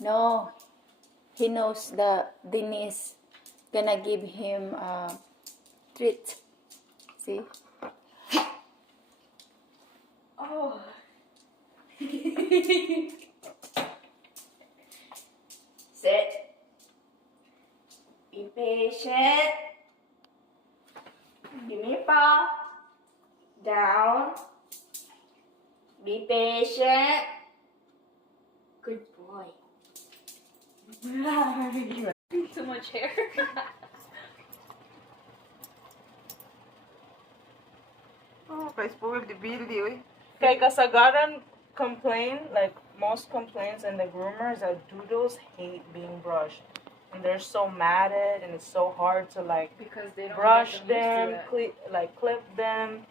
No, he knows that Denise gonna give him a treat. See? Oh. Sit. Be patient. Give me a paw. Down. Be patient. Good boy. Too much hair. Oh, I spoiled the video, eh? Okay, because I gotten like most complaints in the groomers that doodles hate being brushed. And they're so matted and it's so hard to like Because they don't brush get them them, used to that. clip them.